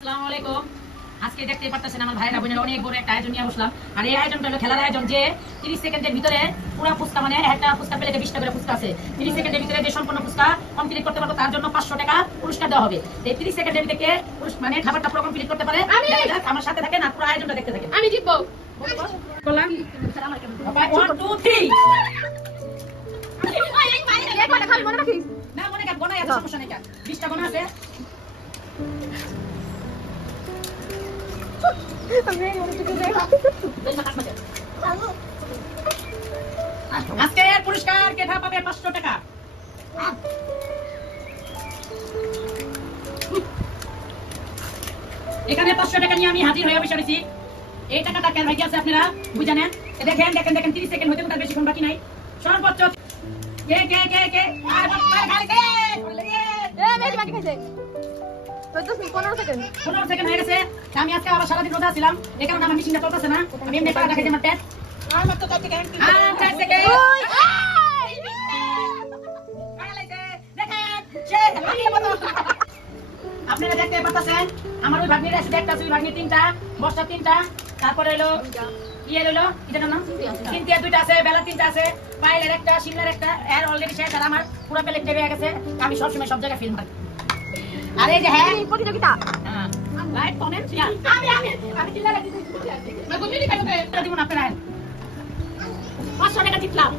আসসালামু আলাইকুম। আজকে দেখতে পাচ্ছেন আমার ভাইরা বোনেরা অনেক বড় একটা আয়োজন নিয়ে বসলাম। আর এই আয়োজনটা হলো খেলার আয়োজন, যে 30 সেকেন্ডের ভিতরে পুরো ফুচকা, মানে একটা ফুচকা প্লেটে 20টা করে ফুচকা আছে, 30 সেকেন্ডের ভিতরে যে সম্পূর্ণ ফুচকা কমপ্লিট করতে পারবে তার জন্য 500 টাকা পুরস্কার দেওয়া হবে। এই 30 সেকেন্ডের ভিতরে মানে খাবারটা পুরো কমপ্লিট করতে পারে, আমার সাথে থাকেন আর পুরো আয়োজনটা দেখতে থাকেন। আমি জিতবো। বললাম 1 2 3 একবার খালি মনে রাখিস। না মনে কাট গোনা আছে, সমস্যা নেই, 20টা গোনা আছে। আজকের পুরস্কার কেটা পাবে 500 টাকা। এখানে 500 টাকা নিয়ে আমি হাজির হয়ে বসেছি। এই টাকাটা কেন ভাই আছে আপনারা বুঝানেন। দেখেন দেখেন দেখেন 30 সেকেন্ড হতে তার বেশিক্ষণ বাকি নাই। সর্বোচ্চ কে কে কে কে আর গালি দে মেয়েটি বাকি খাইছে 15 সেকেন্ড 15 সেকেন্ড হয়ে গেছে। আমি আজকে আবার সারাদিন রোজা ছিলাম, এই কারণে আমার মেশিনটা চলতেছে না। আমি এমনি টাকা খাইতে আমার পেট আর মাত্র 4 সেকেন্ড 4 সেকেন্ড আপনারা দেখতে পাচ্ছেন আমার ওই ভাগ্নির আছে, একটা ওই ভাগ্নি 3টা, বর্ষা 3টা, তারপরে হলো ইয়ে হলো এটার নাম সিনথিয়া 2টা আছে, বেলা 3টা আছে, পাইলের একটা, শিমলার একটা, এর অলরেডি শেষ। আর আমার পুরো প্লেট হয়ে গেছে। আমি সবসময় সব জায়গায় ফিল্ম মারি। আরে যে হ্যাঁ প্রতিযোগিতা লাইট কমেন্ট আমি চিল্লা লাগি দিব না আপনারা। 500 টাকা জিতলাম।